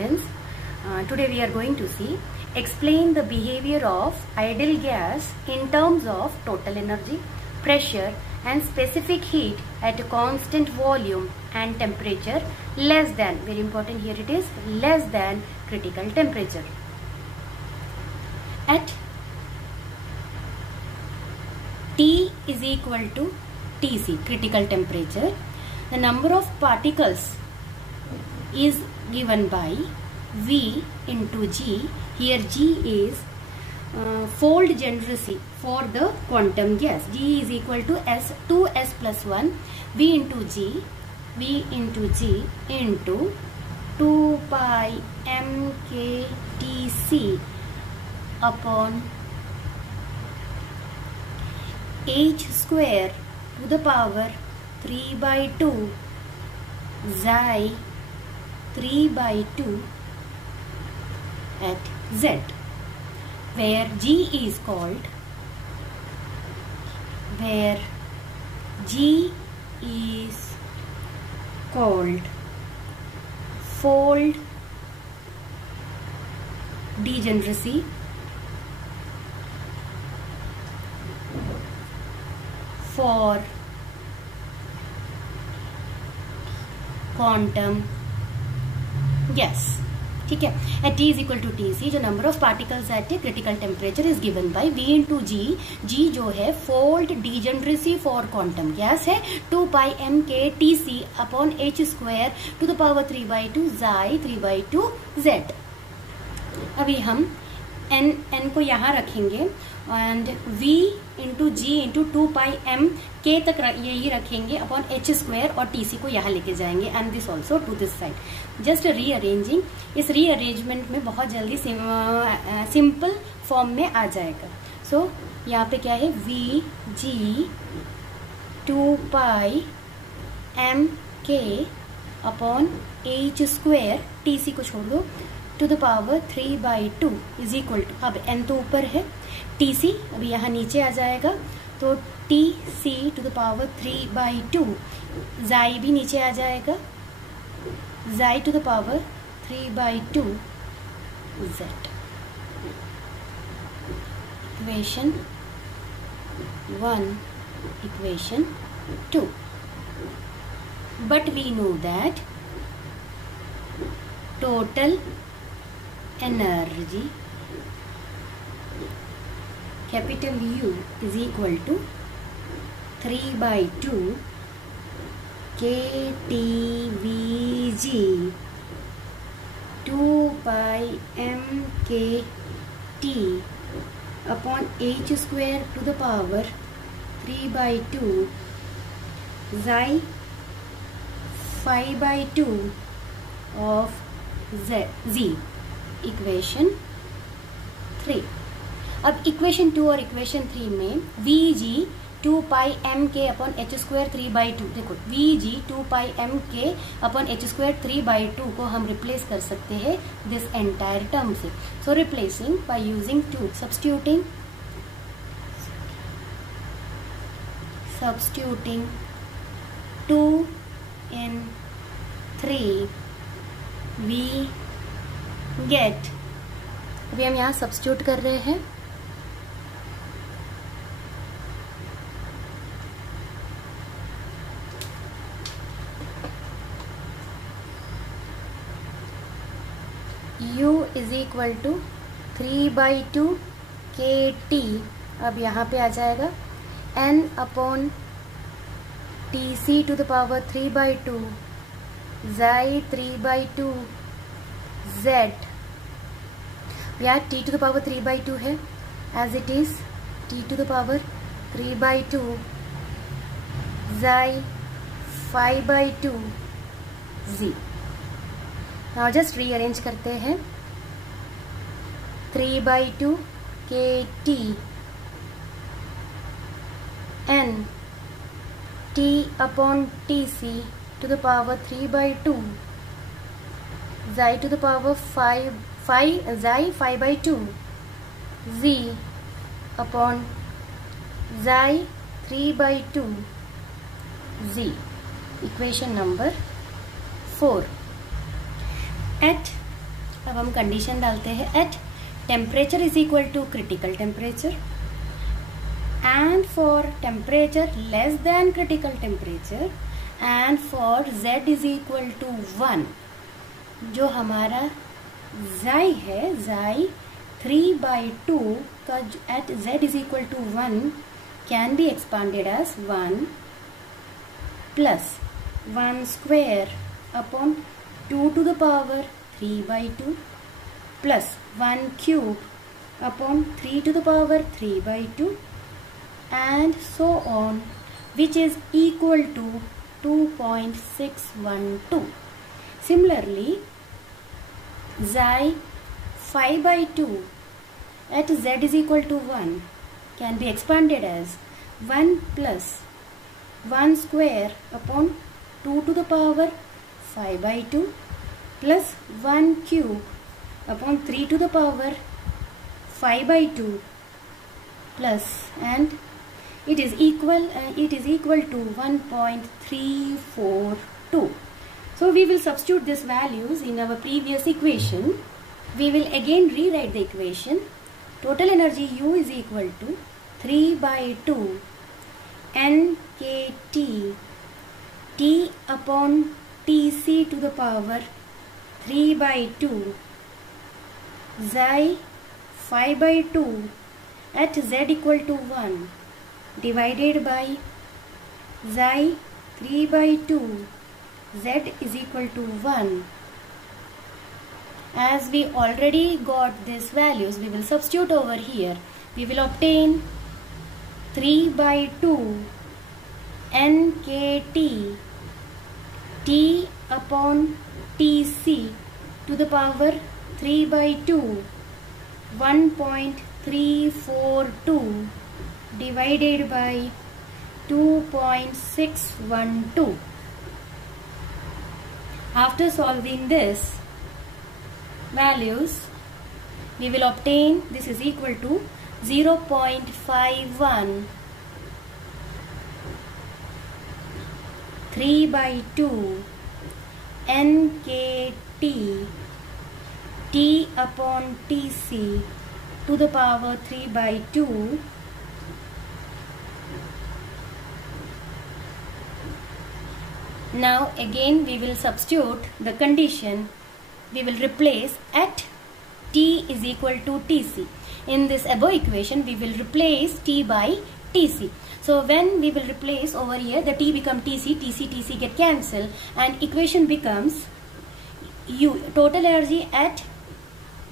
students. Today we are going to see explain the behavior of ideal gas in terms of total energy, pressure and specific heat at a constant volume and temperature less than, very important here it is, less than critical temperature. At T is equal to Tc, critical temperature, the number of particles is given by V into G. Here G is fold generacy for the quantum gas. G is equal to S 2s plus 1 V into G into 2 pi mk Tc upon h square to the power 3 by 2 xi 3 by 2 at Z, where G is called fold degeneracy for quantum gas. ठीक है. At T is equal to Tc, जो number of particles at a critical temperature is given by V into G. G जो है fold degeneracy for quantum gas है 2 pi M K T C upon H square to the power 3 by 2 xi 3 by 2 z. अभी हम n को यहाँ रखेंगे and v into G into 2 pi M K तक यही रखेंगे अपॉन एच स्क्वायर और टी सी को यहाँ लेके जाएंगे and this also to this side. Just rearranging. इस रीअरेंजमेंट में बहुत जल्दी सिंपल फॉर्म में आ जाएगा. सो यहाँ पे क्या है, V G 2 pi M K upon H square T C को छोड़ दो to the power 3 by 2 is equal to, अब n तो ऊपर है, टी सी अभी यहाँ नीचे आ जाएगा तो T C to the power 3 by 2, xi भी नीचे आ जाएगा, xi to the power 3 by 2 z. Equation 1, equation 2. But we know that total energy capital U is equal to 3 by 2 kTVG 2 pi mkt upon h square to the power 3 by 2 xi 5 by 2 of z. Equation 3. अब equation 2 और equation 3 में we G 2 pi M K upon H square 3 by 2, देखो we G 2 pi M K upon H square 3 by 2 को हम replace कर सकते हैं this entire term से. So replacing by using 2, substituting 2 in 3 we get. अभी हम यहाँ सब्स्टिट्यूट कर रहे हैं. U is equal to 3 by 2 KT. अब यहाँ पे आ जाएगा N upon T C to the power 3 by 2 xi 3 by 2 z. यहाँ t to the power 3 by 2 है as it is t to the power 3 by 2 xi 5 by 2 z. Now just rearrange करते हैं. 3 by 2 kt n t upon tc to the power 3 by 2 xi to the power 5 xi 5 by 2 z upon xi 3 by 2 z. Equation number 4. At अब हम condition डालते हैं at temperature is equal to critical temperature and for temperature less than critical temperature and for z is equal to 1, जो हमारा xi है, xi 3/2 का at z is equal to 1 can be expanded as 1 plus 1 square upon 2 to the power 3/2 plus 1 cube upon 3 to the power 3/2 and so on, which is equal to 2.612. Similarly, xi 5/2 at z is equal to 1 can be expanded as 1 plus 1 square upon 2 to the power 5/2 plus 1 cube upon 3 to the power 5/2 plus, and it is equal to 1.342. So we will substitute these values in our previous equation. We will again rewrite the equation. Total energy U is equal to 3/2 NKT T upon TC to the power 3/2 xi 5/2 at z equal to 1 divided by xi 3/2 z is equal to 1. As we already got these values, we will substitute over here. We will obtain 3/2 NKT T upon TC to the power 3/2 1.342 divided by 2.612. After solving this values, we will obtain this is equal to 0.51 3/2 NKT T upon TC to the power 3/2 . Now again we will substitute the condition. We will replace at T is equal to TC. In this above equation we will replace T by TC. So when we will replace over here, the T become TC, TC get cancelled, and equation becomes U, total energy at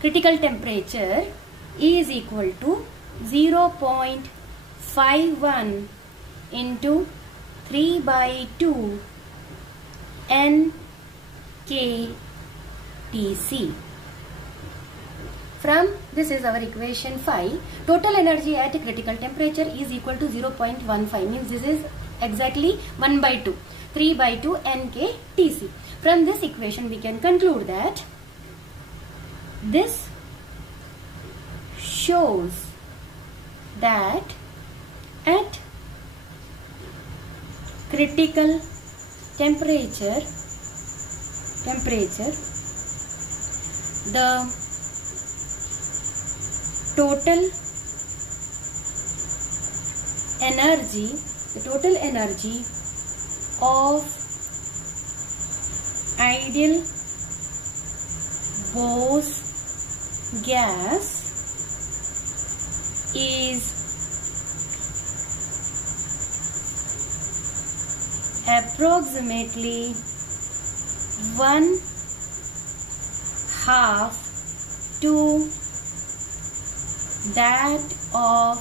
critical temperature is equal to 0.51 into 3/2 NKTC. From this is our equation 5. Total energy at critical temperature is equal to 0.15, means this is exactly 1/2, 3/2 NKTC. From this equation we can conclude that this shows that at critical temperature the total energy of ideal Bose gas is approximately 1/2 to that of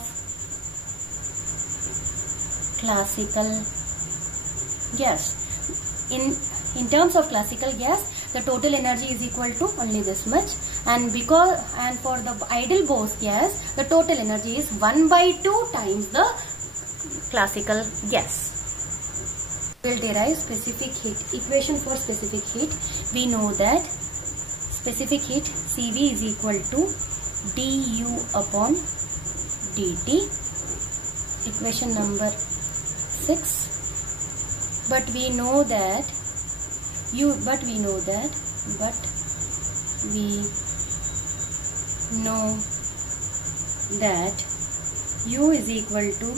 classical gas. In terms of classical gas, the total energy is equal to only this much, and for the ideal Bose gas, the total energy is 1/2 times the classical gas. We will derive specific heat. Equation for specific heat, we know that specific heat CV is equal to du upon dt. Equation number 6. But we know that we know that u is equal to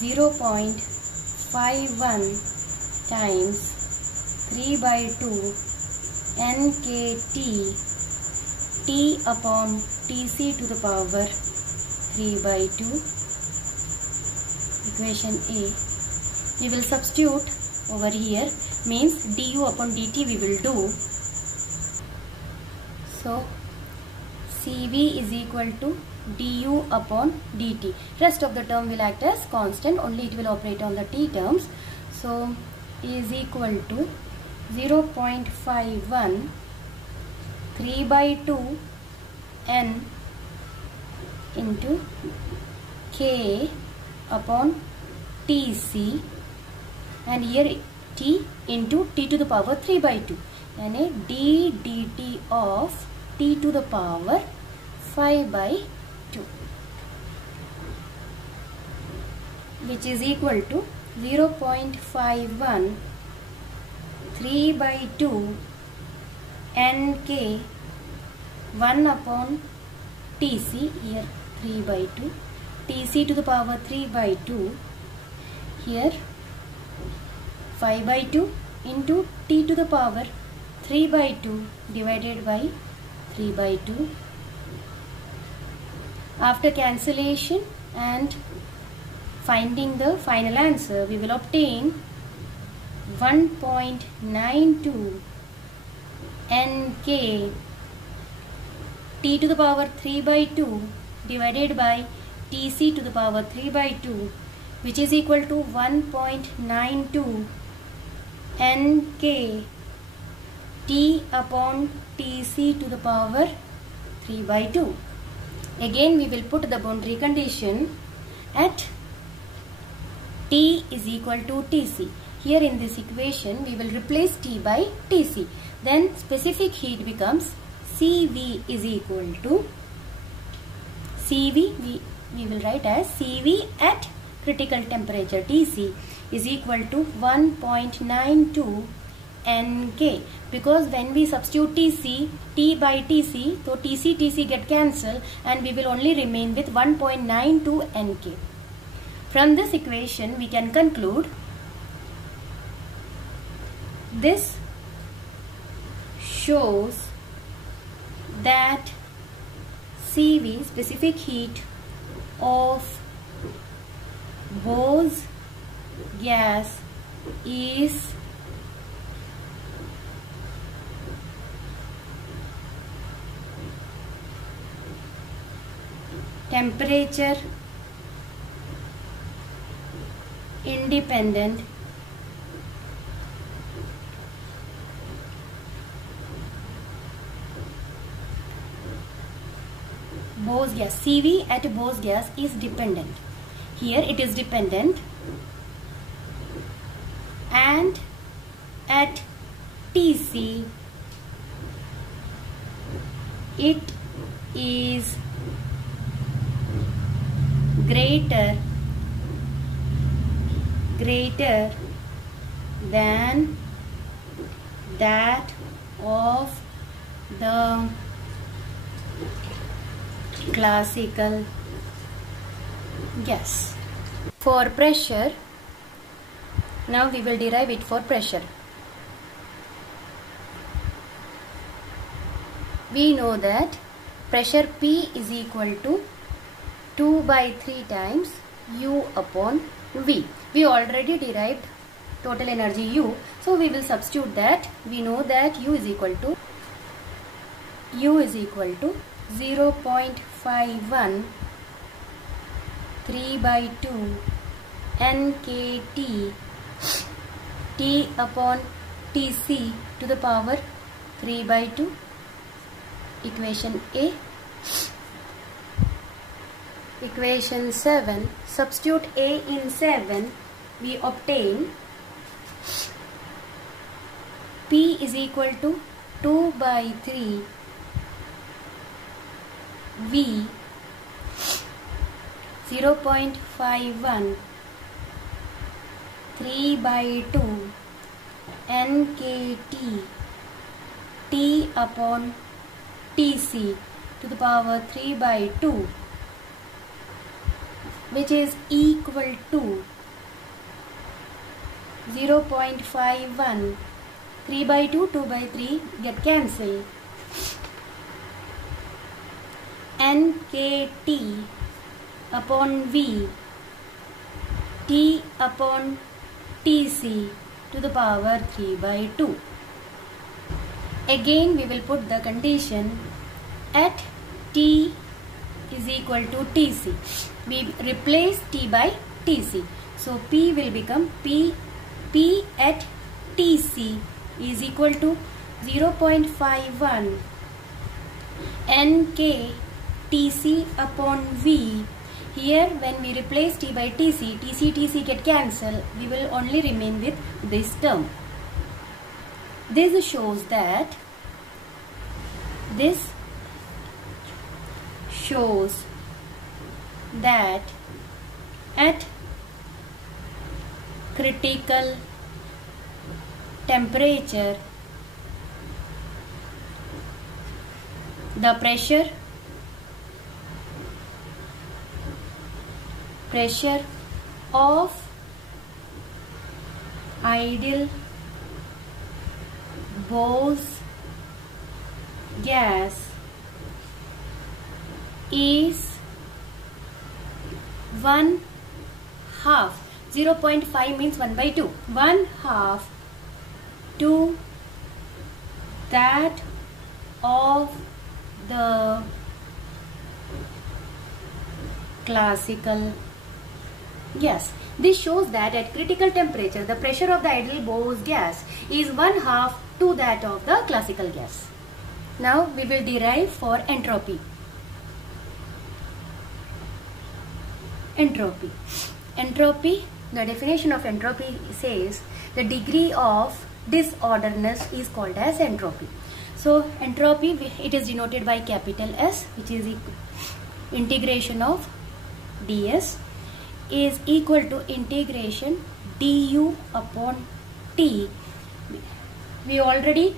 0.51 times 3 by 2 nkt t upon tc to the power 3 by 2. Equation A. We will substitute over here, means du upon dt we will do. So Cv is equal to du upon dt. Rest of the term will act as constant, only it will operate on the t terms. So is equal to 0.51 3 by 2 n into k upon tc, and here t into t to the power 3 by 2, and d dt of t to the power 5 by 2, which is equal to 0.51 3 by 2 nk 1 upon tc, here 3 by 2, tc to the power 3 by 2, here 5 by 2 into t to the power 3 by 2 divided by 3 by 2. After cancellation and finding the final answer, we will obtain 1.92 nk t to the power 3 by 2 divided by tc to the power 3 by 2, which is equal to 1.92 nk t upon tc to the power 3 by 2. Again we will put the boundary condition at t is equal to tc. Here in this equation we will replace t by tc. Then specific heat becomes Cv is equal to Cv, we will write as Cv at critical temperature Tc is equal to 1.92 nk, because when we substitute Tc, T by Tc, so Tc get cancelled and we will only remain with 1.92 nk. From this equation we can conclude this shows that Cv, specific heat of Bose gas, is temperature independent Bose gas. Cv at Bose gas is dependent. Here it is dependent, and at Tc it is greater than that of the classical gas. For pressure, now we will derive it for pressure. We know that pressure P is equal to 2 by 3 times U upon V. We already derived total energy U, so we will substitute that. We know that U is equal to 0.51 3 by 2 nkt t upon tc to the power 3 by 2. Equation A. Equation 7. Substitute A in 7. We obtain P is equal to 2 by 3 V 0.51 3 by 2 nkt t upon Tc to the power 3 by 2, which is equal to 0.51. 3 by 2, 2 by 3 get cancelled. NKT upon V, T upon Tc to the power 3 by 2. Again we will put the condition at T is equal to Tc. We replace T by Tc. So P will become P at Tc is equal to 0.51 NK Tc upon V. Here when we replace T by Tc, Tc get cancelled. We will only remain with this term. This shows that at critical temperature, the pressure of ideal Bose gas is 1/2. 0.5 means 1 by 2. 1/2 to that of the classical gas. This shows that at critical temperature, the pressure of the ideal Bose gas is 1/2 to that of the classical gas. Now we will derive for entropy. Entropy, the definition of entropy says the degree of disorderness is called as entropy. So entropy, it is denoted by capital S, which is integration of ds is equal to integration du upon t. We already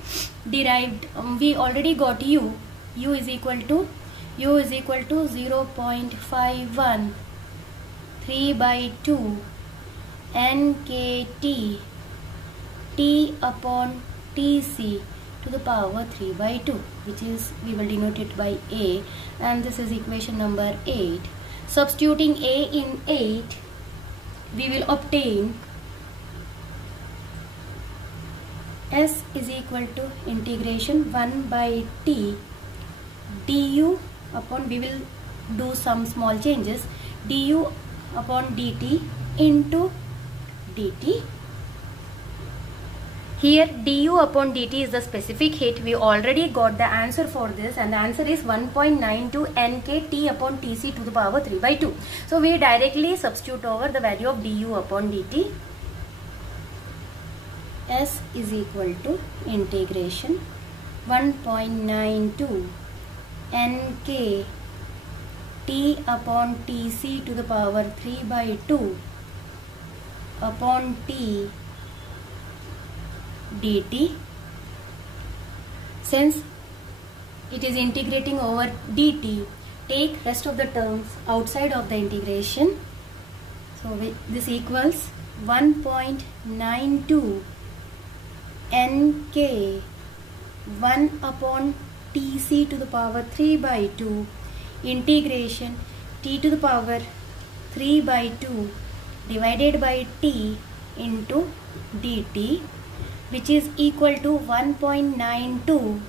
derived, we already got u is equal to 0.51 3 by 2 nkt T upon Tc to the power 3 by 2, which is, we will denote it by A, and this is equation number 8. Substituting A in 8, we will obtain S is equal to integration 1 by T du upon, we will do some small changes, du upon dt into dt. Here du upon dt is the specific heat. We already got the answer for this, and the answer is 1.92 nk T upon Tc to the power 3 by 2. So we directly substitute over the value of du upon dt. S is equal to integration 1.92 nk T upon Tc to the power 3 by 2 upon T dt. Since it is integrating over dt, take rest of the terms outside of the integration. So this equals 1.92 nk 1 upon Tc to the power 3 by 2 integration T to the power 3 by 2 divided by T into dt, which is equal to 1.92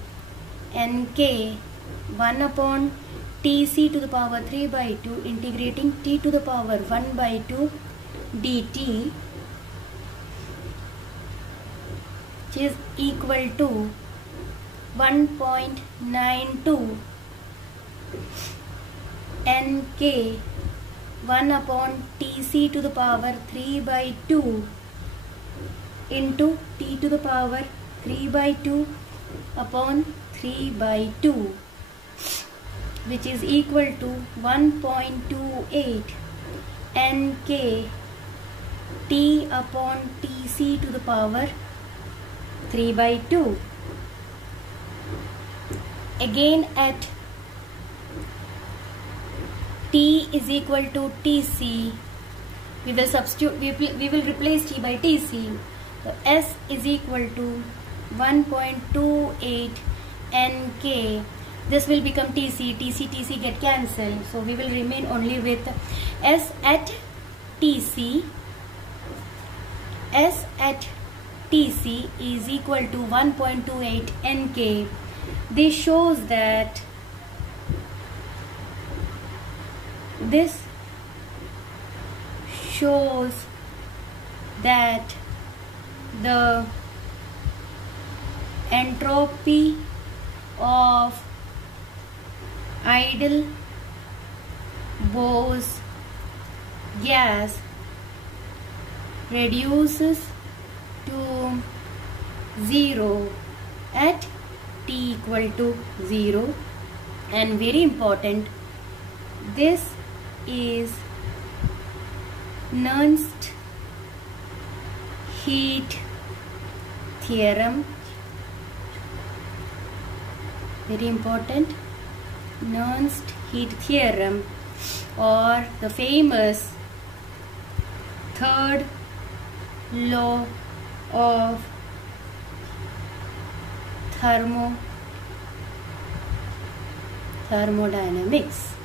nk 1 upon Tc to the power 3 by 2 integrating T to the power 1 by 2 dt, which is equal to 1.92 nk 1 upon Tc to the power 3 by 2 into T to the power 3 by 2 upon 3 by 2, which is equal to 1.28 nk T upon Tc to the power 3 by 2. again at T is equal to Tc, we will substitute, we will replace T by Tc. So S is equal to 1.28 Nk. This will become Tc, Tc get cancelled. So we will remain only with S at Tc. S at Tc is equal to 1.28 Nk. This shows that the entropy of ideal Bose gas reduces to 0 at T equal to 0, and very important, this is Nernst heat theorem. Very important, Nernst heat theorem, or the famous third law of thermodynamics.